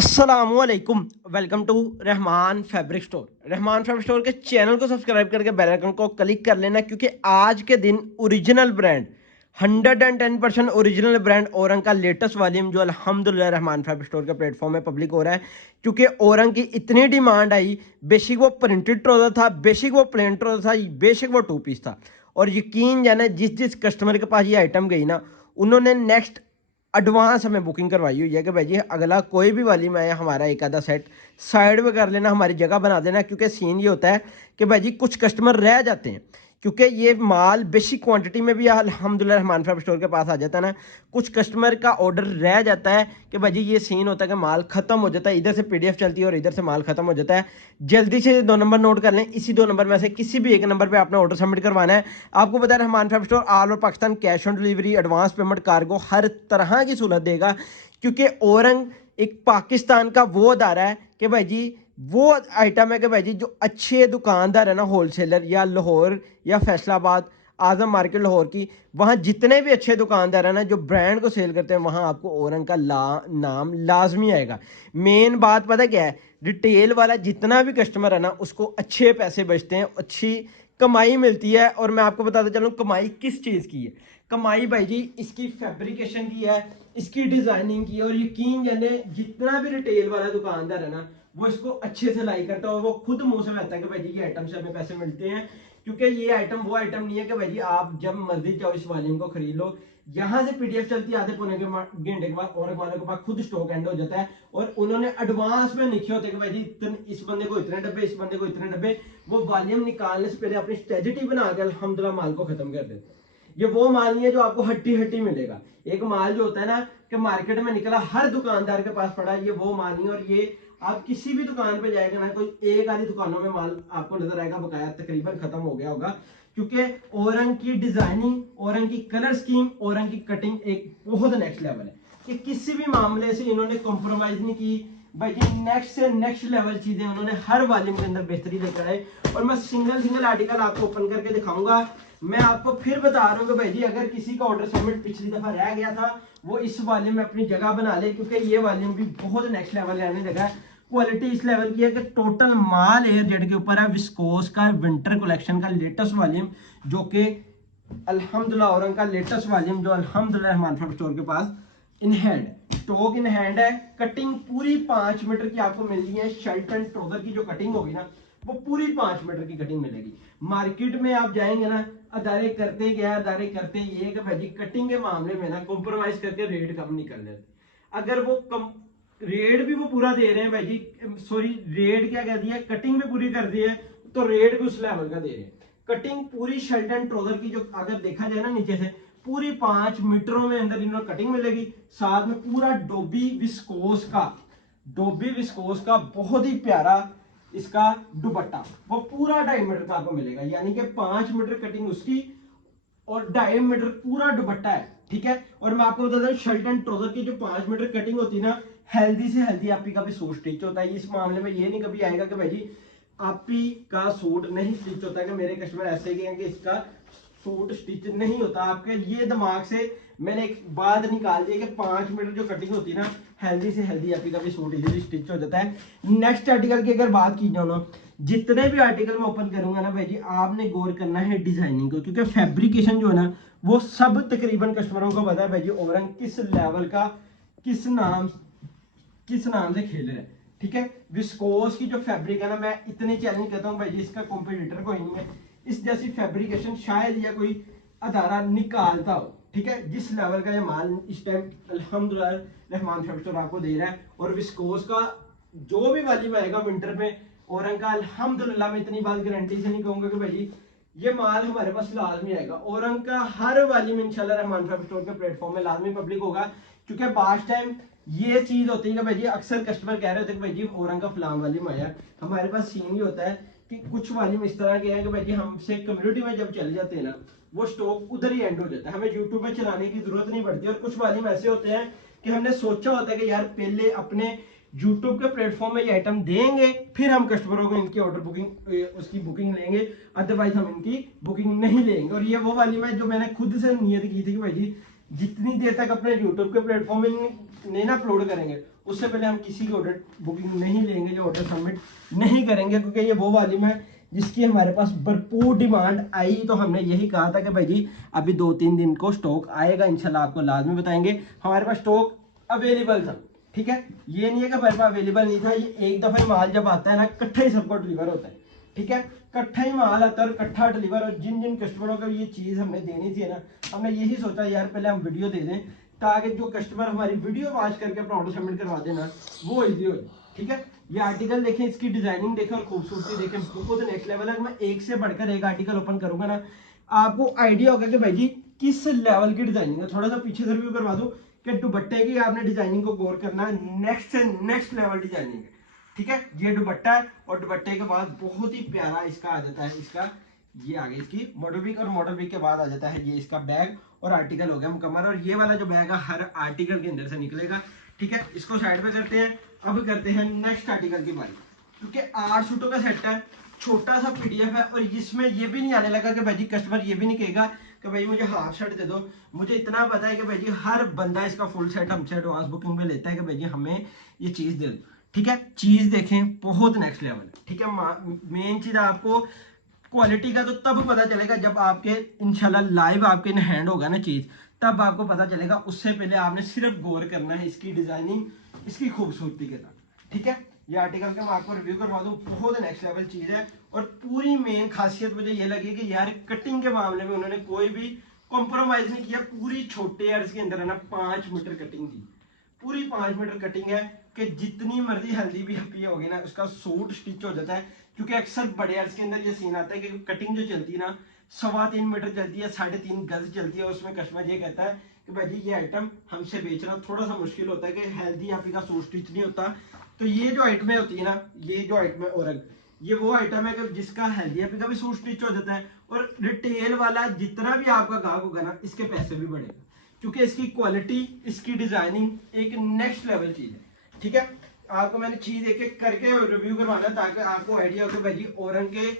अस्सलामुअलैकुम। Welcome to Rahman fabric store. Rahman fabric store के channel को सब्सक्राइब करके बेल आइकन को क्लिक कर लेना, क्योंकि आज के दिन original brand 110% original brand Aurang का लेटेस्ट वॉल्यूम जो अल्हम्दुलिल्लाह रहमान फैब्रिक स्टोर के प्लेटफॉर्म में पब्लिक हो रहा है। क्योंकि औरंग की इतनी डिमांड आई, बेशक वो प्रिंटेड ट्राउजर था, बेशक वो प्लेन ट्राउजर था, बेशक वो टू पीस था। और यकीन जाने जिस जिस कस्टमर के पास ये आइटम गई ना, उन्होंने नेक्स्ट एडवांस हमें बुकिंग करवाई हुई है कि भाई जी अगला कोई भी वाली में हमारा एक आधा सेट साइड में कर लेना, हमारी जगह बना देना। क्योंकि सीन ये होता है कि भाई जी कुछ कस्टमर रह जाते हैं, क्योंकि ये माल बेसिक क्वांटिटी में भी अल्हम्दुलिल्लाह रहमान फैब्रिक स्टोर के पास आ जाता है ना। कुछ कस्टमर का ऑर्डर रह जाता है कि भाई जी ये सीन होता है कि माल खत्म हो जाता है, इधर से पीडीएफ चलती है और इधर से माल खत्म हो जाता है। जल्दी से 2 नंबर नोट कर लें, इसी 2 नंबर में से किसी भी एक नंबर पर आपने ऑर्डर सबमिट करवाना है। आपको बता रहे Rahman fabric store all over Pakistan cash on delivery, advance payment, cargo, हर तरह की सहूलत देगा। क्योंकि औरंग एक पाकिस्तान का वो अदारा है कि भाई जी वो आइटम है कि भाई जी जो अच्छे दुकानदार है ना, होलसेलर या लाहौर या फैसलाबाद, आजम मार्केट लाहौर की, वहाँ जितने भी अच्छे दुकानदार हैं ना जो ब्रांड को सेल करते हैं, वहाँ आपको औरंग का नाम लाजमी आएगा। मेन बात पता क्या है, रिटेल वाला जितना भी कस्टमर है ना उसको अच्छे पैसे बचते हैं, अच्छी कमाई मिलती है। और मैं आपको बताता चलूँ कमाई किस चीज़ की है। कमाई भाई जी इसकी फैब्रिकेशन की है, इसकी डिजाइनिंग की है। और यकीन जाने जितना भी रिटेल वाला दुकानदार है ना वो इसको अच्छे से लाई करता है, और वो खुद मुंह से कहता है कि भाई जी ये आइटम से हमें पैसे मिलते हैं। क्योंकि ये आइटम वो आइटम नहीं है कि भाई जी आप जब मर्जी चाहो इस वॉल्यूम को खरीद लो। यहाँ से पीडीएफ चलती है, आधे पौने घंटे के बाद और वालों के पास खुद स्टॉक एंड हो जाता है। और उन्होंने एडवांस में लिखे होते हैं कि भाई जी इस बंदे को इतने डब्बे, इस बंदे को इतने डब्बे। वो वॉल्यूम निकालने से पहले अपनी स्ट्रेटजी बना के अल्हम्दुलिल्लाह माल को खत्म कर देते हैं। ये वो माल नहीं है जो आपको हट्टी हट्टी मिलेगा। एक माल जो होता है ना कि मार्केट में निकला हर दुकानदार के पास पड़ा, ये वो माल नहीं। और ये आप किसी भी दुकान पे जाएगा ना, कोई एक आधी दुकानों में माल आपको नजर आएगा बकाया तकरीबन खत्म हो गया होगा। क्योंकि औरंग की डिजाइनिंग, औरंग की कलर स्कीम, औरंग की कटिंग एक बहुत नेक्स्ट लेवल है कि किसी भी मामले से इन्होंने कॉम्प्रोमाइज नहीं की। भाई जी नेक्स्ट से नेक्स्ट लेवल चीजें उन्होंने हर वॉल्यूम के अंदर बेहतरी लेकर आए। और मैं सिंगल सिंगल आर्टिकल आपको ओपन करके दिखाऊंगा। मैं आपको फिर बता रहा हूँ कि भाई जी अगर किसी का ऑर्डर सबमिट पिछली दफा रह गया था, वो इस वॉल्यूम में अपनी जगह बना ले, क्योंकि ये वॉल्यूम भी बहुत नेक्स्ट लेवल रहने लगा है। क्वालिटी इस लेवल की है कि टोटल माल एयर जेड के ऊपर है, विस्कोस का विंटर कलेक्शन का लेटेस्ट वॉल्यूम, जो कि अल्हम्दुलिल्लाह औरंग का लेटेस्ट वॉल्यूम जो अल्हम्दुलिल्लाह रहमान फैब्रिक स्टोर के पास in hand, stock in hand है। कटिंग पूरी 5 मीटर की आपको मिलनी है। शर्ट एंड ट्राउजर की जो कटिंग होगी ना वो पूरी 5 मीटर की कटिंग मिलेगी। मार्केट में आप जाएंगे ना, अदारे करते क्या, अदारे करते ये कि भाई कटिंग के मामले में ना कॉम्प्रोमाइज करके रेट कम नहीं कर लेते। अगर वो कम रेट भी वो पूरा दे रहे हैं भाई जी, सॉरी रेट क्या कह दिया, कटिंग भी पूरी कर दी है तो रेट भी उस लेवल का दे रहे हैं। कटिंग पूरी शर्ट एंड ट्राउजर की जो अगर देखा जाए ना नीचे से पूरी 5 मीटरों में अंदर इन्होंने कटिंग मिलेगी। साथ में पूरा डोबी विस्कोस का बहुत ही प्यारा इसका दुपट्टा, वो पूरा 2.5 मीटर का आपको मिलेगा। यानी कि 5 मीटर कटिंग उसकी और 2.5 मीटर पूरा दुपट्टा है। ठीक है। और मैं आपको बता दूं शर्ट एंड ट्राउजर की जो 5 मीटर कटिंग होती है ना, हेल्दी से हेल्दी आपी का भी सूट स्टिच होता है। इस मामले में ये नहीं कभी आएगा कि भाई जी आपी का सूट नहीं स्टिच होता है, कि मेरे कस्टमर ऐसे ही हैं कि इसका सूट स्टिच नहीं होता। आपके ये दिमाग से मैंने एक बात निकाल दी कि 5 मीटर जो कटिंग होती है ना, हेल्दी से हेल्दी आपी का भी सूट इजीली स्टिच हो जाता है। नेक्स्ट आर्टिकल की अगर बात की जाए ना, जितने भी आर्टिकल मैं ओपन करूंगा ना भाई जी आपने गौर करना है डिजाइनिंग को, क्योंकि फैब्रिकेशन जो है ना वो सब तकरीबन कस्टमरों को पता है भाई जी औरंग किस लेवल का किस नाम से खेल रहा है। ठीक है। विस्कोस की जो फैब्रिक है ना, मैं इतनी चैलेंज करता हूँ भाई जी इसका कॉम्पिटिटर कोई नहीं है। इस जैसी फैब्रिकेशन शायद या कोई अदारा निकालता हो। ठीक है। जिस लेवल का ये माल इस टाइम अल्हम्दुलिल्लाह रहमान फैब्रिक स्टोर आपको दे रहा है। और विस्कोस का जो भी वॉल्यूम आएगा विंटर में औरंग का, अल्हम्दुलिल्लाह मैं इतनी बात गारंटी से नहीं कहूंगा कि भाई ये माल हमारे पास लाजमी आएगा। औरंग का हर वॉल्यूम इंशाल्लाह रहमान फैब्रिक स्टोर के प्लेटफॉर्म में लाजमी पब्लिक होगा। क्योंकि लास्ट टाइम ये चीज होती है कि भाई जी अक्सर कस्टमर कह रहे होते हैं कि भाई जी औरंग का फलाम वॉल्यूम आया। हमारे पास सीन ही होता है कि कुछ वॉल्यूम इस तरह के हैं कि भाई जी हमसे कम्युनिटी में जब चले जाते हैं ना वो स्टॉक उधर ही एंड हो जाता है, हमें यूट्यूब में चलाने की जरूरत नहीं पड़ती। और कुछ वॉल्यूम ऐसे होते हैं कि हमने सोचा होता है कि यार पहले अपने यूट्यूब के प्लेटफॉर्म में ये आइटम देंगे, फिर हम कस्टमरों को इनकी ऑर्डर बुकिंग उसकी बुकिंग लेंगे, अदरवाइज हम इनकी बुकिंग नहीं लेंगे। और ये वो वाली मैं जो मैंने खुद से नियत की थी कि भाई जी जितनी देर तक अपने यूट्यूब के प्लेटफॉर्म में नहीं ना अपलोड करेंगे उससे पहले हम किसी की ऑर्डर बुकिंग नहीं लेंगे, जो ऑर्डर सबमिट नहीं करेंगे, क्योंकि ये वो वाली है जिसकी हमारे पास भरपूर डिमांड आई। तो हमने यही कहा था कि भाई जी अभी 2-3 दिन को स्टॉक आएगा, इंशाल्लाह आपको लाजमी बताएंगे। हमारे पास स्टॉक अवेलेबल था, ठीक है, ये नहीं है कि हमारे पास अवेलेबल नहीं था। ये एक दफ़ा माल जब आता है ना, इकट्ठा ही सबको डिलीवर होता है, ठीक है, इकट्ठा ही माल आता है और इकट्ठा डिलीवर। और जिन जिन कस्टमरों को ये चीज़ हमने देनी थी ना, हमने यही सोचा यार पहले हम वीडियो दे दें, ताकि जो कस्टमर हमारी वीडियो वॉच करके अपना ऑर्डर सबमिट करवा देना वो इजी हो जाए, ठीक है। ये आर्टिकल देखें, इसकी डिजाइनिंग देखें और खूबसूरती देखें, बहुत नेक्स्ट लेवल है। मैं एक से बढ़कर एक आर्टिकल ओपन करूंगा ना, आपको आइडिया होगा कि भाई जी किस लेवल की डिजाइनिंग है। थोड़ा सा पीछे से रिव्यू करवा दूं कि दुपट्टे की आपने डिजाइनिंग को गौर करना है, नेक्स्ट से नेक्स्ट लेवल डिजाइनिंग है, ठीक है। ये दुपट्टा है और दुपट्टे के बाद बहुत ही प्यारा इसका आ जाता है, इसका ये आगे इसकी मॉडल वीक, और मॉडल वीक के बाद आ जाता है ये इसका बैग और आर्टिकल हो गया मुकम्मल। और ये वाला जो बैग है हर आर्टिकल के अंदर से निकलेगा, ठीक है। इसको साइड पे करते हैं, अब करते हैं नेक्स्ट आर्टिकल की बारी, क्योंकि 8 सूटों का सेट है, छोटा सा पीडीएफ है। और इसमें ये भी नहीं आने लगा कि भाई जी कस्टमर ये भी नहीं कहेगा कि भाई मुझे हाफ शर्ट दे दो। मुझे इतना पता है कि भाई जी हर बंदा इसका फुल सेट हमसे एडवांस बुकिंग में लेता है कि भाई जी हमें ये चीज़ दे दो, ठीक है। चीज़ देखें बहुत नेक्स्ट लेवल है, ठीक है। मेन चीज़ आपको क्वालिटी का तो तब पता चलेगा जब आपके इंशाल्लाह लाइव आपके इन हैंड होगा ना चीज़, तब आपको पता चलेगा। उससे पहले आपने सिर्फ गौर करना है इसकी डिजाइनिंग, इसकी खूबसूरती के साथ, ठीक है। ये आर्टिकल का मैं आपको रिव्यू करवा दूं, बहुत नेक्स्ट लेवल चीज़ है। और पूरी मेन खासियत मुझे ये लगी कि यार कटिंग के मामले में उन्होंने कोई भी कॉम्प्रोमाइज नहीं किया। पूरी छोटे अर्ज के अंदर है ना 5 मीटर कटिंग थी, पूरी 5 मीटर कटिंग है कि जितनी मर्जी हल्दी भी हपी होगी ना उसका सूट स्टिच हो जाता है। क्योंकि अक्सर बड़े अर्ज के अंदर ये सीन आता है कि कटिंग जो चलती है ना 3.25 मीटर चलती है, 3.5 गज चलती है। उसमें कस्टमर ये कहता है कि भाई जी ये आइटम हमसे बेचना थोड़ा सा मुश्किल होता है कि हेल्दी आपकी का सूट स्टिच नहीं होता। तो ये जो आइटमें होती है ना, ये जो आइटम है औरंग, ये वो आइटम है कि जिसका हेल्दी आपका भी सूट स्टिच हो जाता है। और रिटेल वाला जितना भी आपका गाहक होगा ना, इसके पैसे भी बढ़ेगा, क्योंकि इसकी क्वालिटी, इसकी डिजाइनिंग एक नेक्स्ट लेवल चीज है, ठीक है। आपको मैंने चीज एक एक करके रिव्यू करवाना ताकि आपको आइडिया हो कि भाई जी औरंग के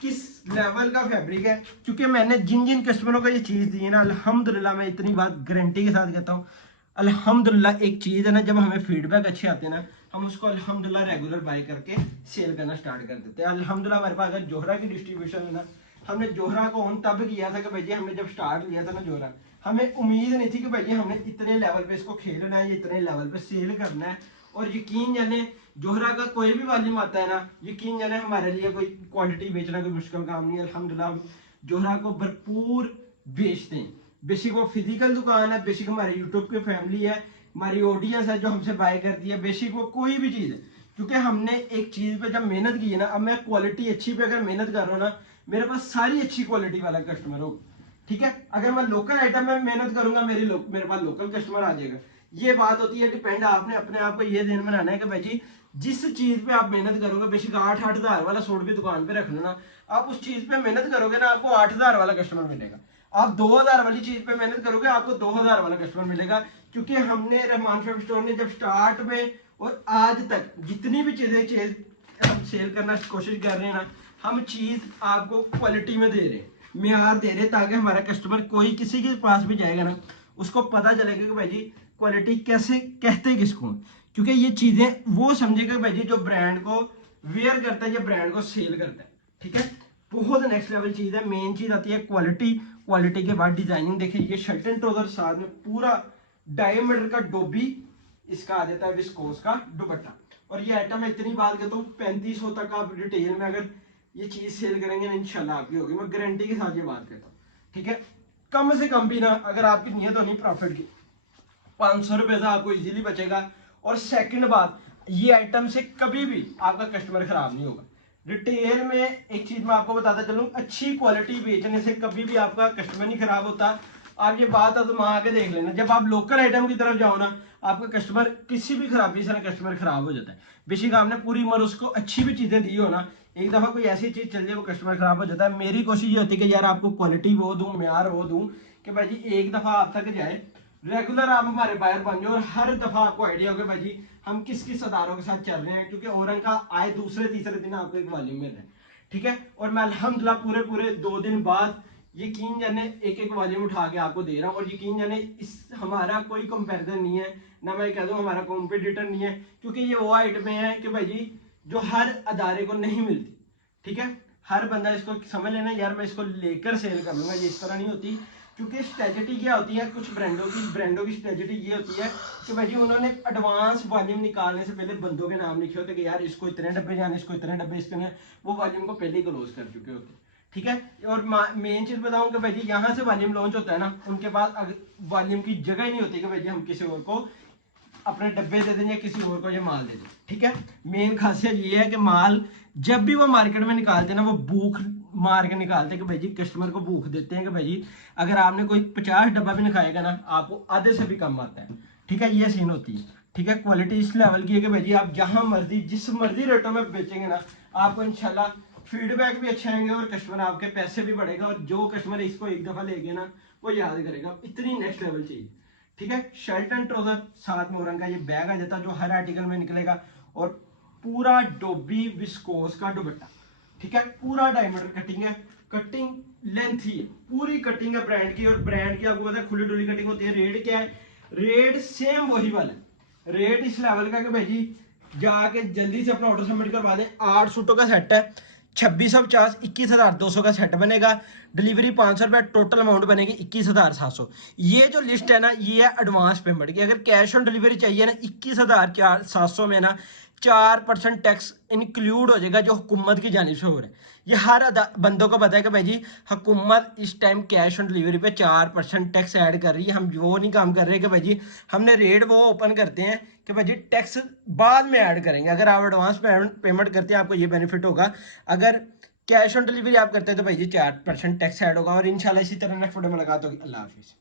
किस लेवल का फैब्रिक है। क्योंकि मैंने जिन जिन कस्टमरों को ये चीज दी है ना, अल्हम्दुलिल्लाह मैं इतनी बात गारंटी के साथ कहता हूँ, अल्हम्दुलिल्लाह एक चीज है ना, जब हमें फीडबैक अच्छे आते हैं ना, हम उसको अल्हम्दुलिल्लाह रेगुलर बाय करके सेल करना स्टार्ट कर देते हैं। अल्हम्दुलिल्लाह हमारे पास अगर जोहरा की डिस्ट्रीब्यूशन है ना, हमने जोहरा को ऑन तब किया था कि भाई जी हमने जब स्टार्ट लिया था ना जोहरा, हमें उम्मीद नहीं थी कि भाई जी हमने इतने लेवल पे इसको खेलना है, इतने लेवल पे सेल करना है। और यकीन जाने जोहरा का कोई भी वॉल्यूम आता है ना, यकीन जाने हमारे लिए कोई क्वांटिटी बेचना कोई मुश्किल काम नहीं है। अल्हम्दुलिल्लाह जोहरा को भरपूर बेचते हैं। बेसिक वो फिजिकल दुकान है, बेसिक हमारे यूट्यूब की फैमिली है, हमारी ऑडियंस है जो हमसे बाय करती है, बेसिक वो कोई भी चीज़ है। क्योंकि हमने एक चीज़ पे जब मेहनत की है ना, अब मैं क्वालिटी अच्छी पे अगर मेहनत कर रहा हूँ ना, मेरे पास सारी अच्छी क्वालिटी वाला कस्टमर होगा, ठीक है। अगर मैं लोकल आइटम में मेहनत करूंगा, मेरे पास लोकल कस्टमर आ जाएगा। ये बात होती है डिपेंड, आपने अपने आप को ये ध्यान बनाना है कि भाई जी जिस चीज पे आप मेहनत करोगे, बेशक 8-8 हज़ार वाला सूट भी दुकान पे रख लो ना, आप उस चीज पे मेहनत करोगे ना, आपको 8 हज़ार वाला कस्टमर मिलेगा। आप 2 हज़ार वाली चीज पे मेहनत करोगे, आपको 2 हज़ार वाला कस्टमर मिलेगा। क्योंकि हमने रहमान फैब्रिक स्टोर ने जब स्टार्ट में और आज तक जितनी भी चीजें हम सेल करना कोशिश कर रहे हैं ना, हम चीज आपको क्वालिटी में दे रहे हैं, म्यार दे रहे हैं, ताकि हमारा कस्टमर कोई किसी के पास भी जाएगा ना, उसको पता चलेगा कि भाई जी क्वालिटी कैसे कहते हैं किसको। क्योंकि ये चीजें वो समझेगा भाई जी जो ब्रांड को वेयर करता है, ये ब्रांड को सेल करता है, ठीक है। बहुत नेक्स्ट लेवल चीज है। मेन चीज आती है क्वालिटी, क्वालिटी के बाद डिजाइनिंग। देखिए ये शर्ट एंड ट्राउजर साथ में पूरा डायमीटर का डोबी इसका आ जाता है, विस्कोस का दुपट्टा। और ये आइटम मैं इतनी बात कहता हूँ 3500 तक आप रिटेल में अगर ये चीज सेल करेंगे ना, इंशाल्लाह आपकी होगी, मैं गारंटी के साथ ये बात कहता हूँ, ठीक है। कम से कम भी ना, अगर आपकी नीयत होनी प्रॉफिट की, 500 रुपए से आपको इजीली बचेगा। और सेकंड बात, ये आइटम से कभी भी आपका कस्टमर खराब नहीं होगा। रिटेल में एक चीज मैं आपको बताता चलूं, अच्छी क्वालिटी बेचने से कभी भी आपका कस्टमर नहीं खराब होता। आप ये बात आजमा के देख लेना, जब आप लोकल आइटम की तरफ जाओ ना, आपका कस्टमर किसी भी खराबी से ना कस्टमर खराब हो जाता है। बेशक आपने पूरी उम्र उसको अच्छी भी चीजें दी हो ना, एक दफा कोई ऐसी चीज चल जाए वो कस्टमर खराब हो जाता है। मेरी कोशिश ये होती है कि यार आपको क्वालिटी वो दूं, म्यार वो दूं कि भाई जी एक दफा आप तक जाए, रेगुलर आप हमारे बायर बन जाओ और हर दफा आपको आइडिया होगा भाई जी हम किस किस अदारों के साथ चल रहे हैं। क्योंकि औरंग का आए दूसरे तीसरे दिन आपको एक वॉल्यूम मिल रहा है, ठीक है। और मैं अल्हम्दुलिल्लाह पूरे 2 दिन बाद यकीन जाने एक एक वॉल्यूम उठा के आपको दे रहा हूँ, और यकीन जाने इस हमारा कोई कंपैरिजन नहीं है, ना मैं कह दूँ हमारा कॉम्पिटिटर नहीं है, क्योंकि ये वो आइटमें हैं कि भाई जी जो हर अदारे को नहीं मिलती। ठीक है, हर बंदा इसको समझ लेना यार मैं इसको लेकर सेल कर लूंगा, ये इस तरह नहीं होती। क्योंकि स्ट्रेटजी क्या होती है कुछ ब्रांडों की स्ट्रेटजी ये होती है कि भाई जी उन्होंने एडवांस वॉल्यूम निकालने से पहले बंदों के नाम लिखे होते कि यार इसको इतने डब्बे जाने, इसको इतने डब्बे, इसके वो वॉल्यूम को पहले ही क्लोज कर चुके होते। ठीक है, और मेन चीज बताऊं कि भाई जी यहाँ से वॉल्यूम लॉन्च होता है ना, उनके पास वॉल्यूम की जगह ही नहीं होती कि भाई जी हम किसी और को अपने डब्बे दे दें या किसी और को ये माल दे दें। ठीक है, मेन खासियत ये है कि माल जब भी वो मार्केट में निकालते हैं ना, वो भूख मार के निकालते हैं कि भाई जी कस्टमर को भूख देते हैं कि भाई जी अगर आपने कोई 50 डब्बा भी निकालेगा ना, आपको आधे से भी कम आता है। ठीक है, ये सीन होती है। ठीक है, क्वालिटी इस लेवल की है कि भाई जी आप जहां मर्जी जिस मर्जी रेटों में बेचेंगे ना, आपको इंशाल्लाह फीडबैक भी अच्छे आएंगे और कस्टमर आपके पैसे भी बढ़ेगा, और जो कस्टमर इसको एक दफा लेके ना वो याद करेगा। इतनी नेक्स्ट लेवल चाहिए। ठीक है, शर्ट एंड ट्राउजर साथ में औरंग का ये बैग आ जाता है जो हर आर्टिकल में निकलेगा, और पूरा डोबी विस्कोस का दुपट्टा। ठीक है, पूरा डायमंड कटिंग है, कटिंग लेंथ ही है, पूरी कटिंग है ब्रांड की, और ब्रांड की आपको पता है खुली डुली कटिंग होती है। रेट क्या है, रेट सेम वही वाला है, रेट इस लेवल का कि भाई जी जाके जल्दी से अपना ऑर्डर सबमिट करवा दें। 8 सूटों का सेट है, 2650, 21,200 का सेट बनेगा, डिलीवरी 500 रुपये, टोटल अमाउंट बनेगी 21,700। ये जो लिस्ट है ना ये है एडवांस पेमेंट की। अगर कैश ऑन डिलीवरी चाहिए ना 21,700 में ना 4% टैक्स इंक्लूड हो जाएगा जो हुकूमत की जानिब से हो रहा है। ये हर बंदों को पता है कि भाई जी हुकूमत इस टाइम कैश ऑन डिलीवरी पे 4% टैक्स ऐड कर रही है। हम वो नहीं काम कर रहे कि भाई जी हमने रेट वो ओपन करते हैं कि भाई जी टैक्स बाद में ऐड करेंगे। अगर आप एडवांस पेमेंट करते हैं आपको ये बेनिफिट होगा, अगर कैश ऑन डिलीवरी आप करते हैं तो भाई जी 4% टैक्स ऐड होगा। और इंशाल्लाह इसी तरह नेक्स्ट वीडियो में मुलाकात होगी। अल्लाह हाफिज़।